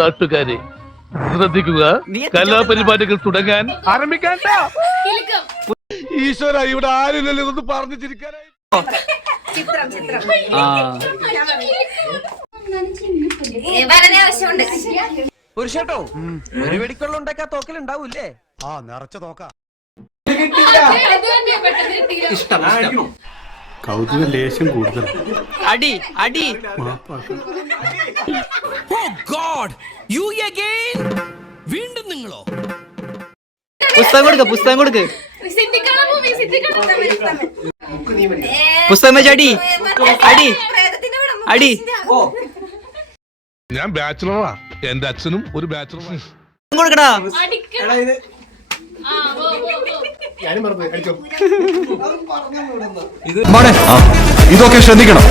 നാട്ടുകാരെ ശ്രദ്ധിക്കുക, കലാപരിപാടികൾ തുടങ്ങാൻ ആരംഭിക്കാൻ. ഈശ്വര, ഇവിടെ ആരില്ലല്ലോ ഇതൊന്ന് പറഞ്ഞു ചിരിക്കാനായി. പുരുഷേട്ടോ, ഒരു വെടിക്കൊള്ള ഉണ്ടാക്കാ തോക്കലുണ്ടാവൂല്ലേ? ആ, നിറച്ച തോക്ക. കൗതുക ലേശം കൂടുതൽ. അടി അടി. വീണ്ടും നിങ്ങളോ? പുസ്തകം കൊടുക്ക, പുസ്തകം കൊടുക്ക്. പുസ്തകം വെച്ച് അടി അടി അടി. ഞാൻ ബാച്ചിലറാ, എന്റെ അച്ഛനും ഒരു ബാച്ചിലറാണ്. കൊടുക്കടാ. ഇതൊക്കെ ശ്രദ്ധിക്കണം.